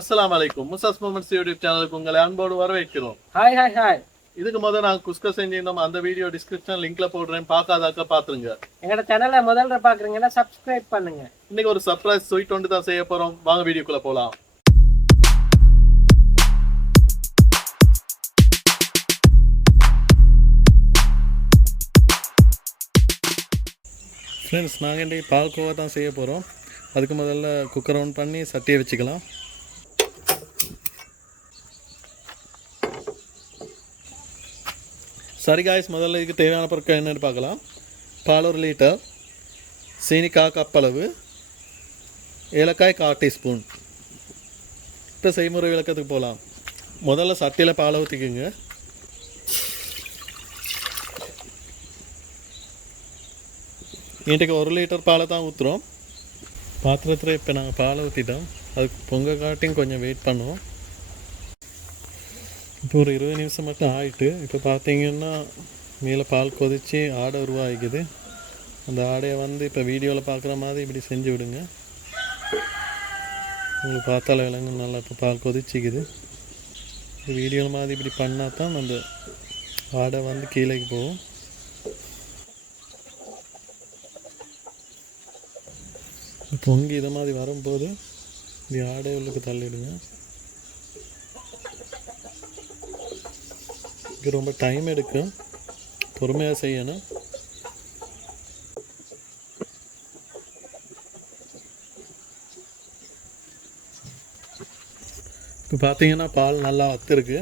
அஸ்ஸலாமு அலைக்கும். முசாஸ் moments YouTube சேனலுக்கு உங்களை அன்போடு வரவேற்கிறோம். ஹாய். இதுக்கு முதல்ல நாங்கள் குஸ்கா செஞ்சிருந்தோம். அந்த வீடியோ டிஸ்கிரிப்ஷன் லிங்க்ல போடுறேன். பார்க்காதாக்க பாத்துருங்க. எங்களோட சேனலை முதல்ல பாக்குறீங்கன்னா சப்ஸ்கிரைப் பண்ணுங்க. இன்னைக்கு ஒரு சர்ப்ரைஸ் ஸ்வீட் ஒன்று தான் செய்ய போறோம். வாங்க வீடியோக்குள்ள போலாம். ஃப்ரெண்ட்ஸ், நாங்கள் இன்றைக்கி பால்கோவா தான் செய்ய போகிறோம். அதுக்கு முதல்ல குக்கர் ஆன் பண்ணி சட்டியை வச்சுக்கலாம். சரி காய்ஸ், முதல்ல இதுக்கு தேவையான பொருட்கள் என்னென்னு பார்க்கலாம். பால் 1 லிட்டர், சீனி 1/4 கப் அளவு, ஏலக்காய் 1/4 டீஸ்பூன். இப்போ செய்முறை விளக்கத்துக்கு போகலாம். முதல்ல சட்டியில் பாலை ஊற்றிக்குங்க. இன்றைக்கு 1 லிட்டர் பாலை தான் ஊற்றுறோம். பாத்திரத்தில் இப்போ நாங்கள் பாலை ஊற்றிட்டோம். அதுக்கு பொங்க காட்டியும் கொஞ்சம் வெயிட் பண்ணுவோம். இப்போ ஒரு 20 நிமிஷம் மட்டும் ஆகிட்டு, இப்போ பார்த்தீங்கன்னா மேலே பால் கொதித்து ஆடை உருவாகிக்குது. அந்த ஆடையை இப்போ வீடியோவில் பார்க்குற மாதிரி இப்படி செஞ்சு விடுங்க. உங்களுக்கு பார்த்தால விலங்கு நல்லா இப்போ பால் கொதிச்சிக்குது. வீடியோவில் மாதிரி இப்படி பண்ணால் தான் அந்த ஆடை கீழேக்கு போகும். பொங்கி இதை மாதிரி வரும்போது இந்த ஆடை உள்ளுக்கு தள்ளிடுங்க. இது ரொம்ப டைம் எடுக்கும், பொறுமையாக செய்யணும். இப்போ பார்த்தீங்கன்னா பால் நல்லா வத்திருக்கு.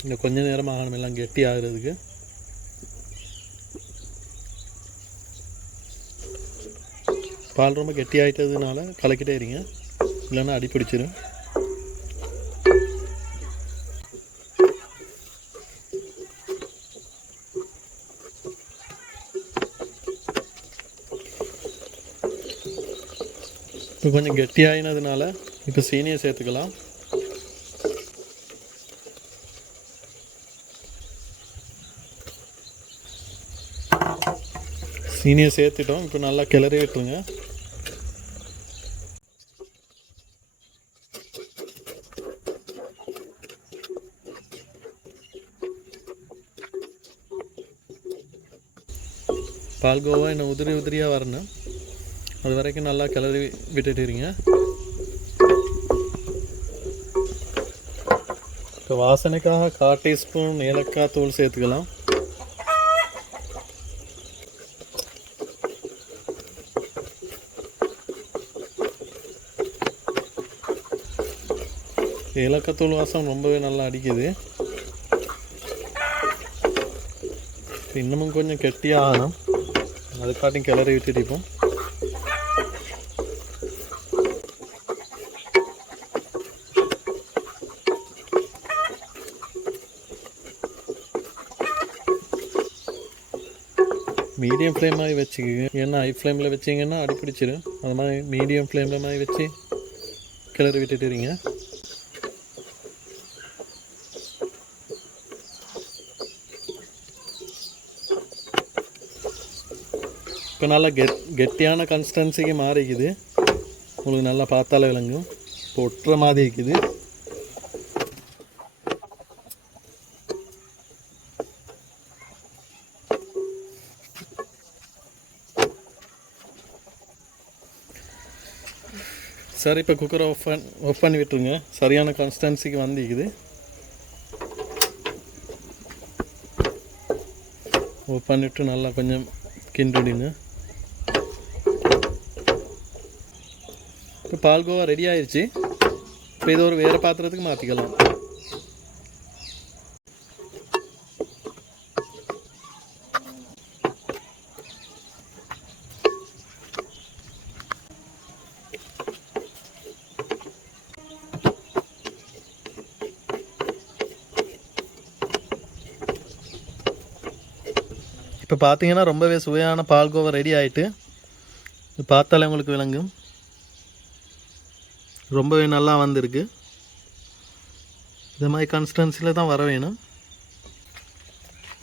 இன்னும் கொஞ்சம் நேரம் ஆகணும் எல்லாம் கெட்டி ஆகுறதுக்கு. பால் ரொம்ப கெட்டி ஆகிட்டதுனால கலக்கிட்டே இருங்க, இல்லைன்னா அடி பிடிச்சிடும். இப்போ கொஞ்சம் கெட்டி ஆகினதுனால இப்போ சீனியை சேர்த்துக்கலாம். சீனியை சேர்த்துட்டோம். இப்போ நல்லா கிளறி விட்டுருங்க. பால்கோவா இன்னும் உதிரியாக வரணும். அது வரைக்கும் நல்லா கிளறி விட்டுட்டுறீங்க. இப்போ வாசனைக்காக 1/4 டீஸ்பூன் ஏலக்காய் தூள் சேர்த்துக்கலாம். ஏலக்காய் தூள் வாசம் ரொம்பவே நல்லா அடிக்குது. இன்னமும் கொஞ்சம் கெட்டியாக ஆகணும். அதுக்காட்டும் கிளறி விட்டுட்டிப்போம். மீடியம் ஃப்ளேம் மாதிரி வச்சுக்கோங்க. ஏன்னா ஹை ஃப்ளேமில் வச்சிங்கன்னா அடிப்பிடிச்சிடும். அது மாதிரி மீடியம் ஃப்ளேமில் மாதிரி வச்சு கிளறி விட்டுட்டுறீங்க. இப்போ நல்லா கெட்டியான கன்சிஸ்டன்சிக்கு மாறிக்குது. உங்களுக்கு நல்லா பார்த்தாலே விளங்கும். இப்போ ஒட்டுற மாதிரி இருக்குது. சரி, இப்போ குக்கரை ஆஃப் பண்ணி விட்டுருங்க. சரியான கன்சிஸ்டன்சிக்கு வந்துக்குது. ஆஃப் பண்ணிவிட்டு நல்லா கொஞ்சம் கிண்டிடுங்க. இப்போ பால்கோவா ரெடி ஆயிடுச்சு. இப்போ இதை ஒரு வேறு பாத்திரத்துக்கு மாற்றிக்கலாம். இப்போ பார்த்தீங்கன்னா ரொம்பவே சுவையான பால்கோவா ரெடி ஆகிட்டு. இது பார்த்தாலே உங்களுக்கு விளங்கும். ரொம்பவே நல்லா வந்திருக்கு. இந்த மாதிரி கன்சிஸ்டன்சியில் தான் வர வேணும்.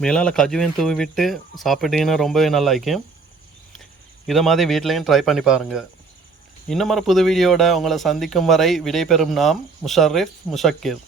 மேலால் கஜுவையும் தூவி விட்டு சாப்பிட்டீங்கன்னா ரொம்பவே நல்லா இருக்கும். இதை மாதிரி வீட்லேயும் ட்ரை பண்ணி பாருங்கள். இன்னும் ஒரு புது வீடியோட உங்களை சந்திக்கும் வரை விடைபெறும் நாம் முஷர்ரிஃப் முஷக்கிர்.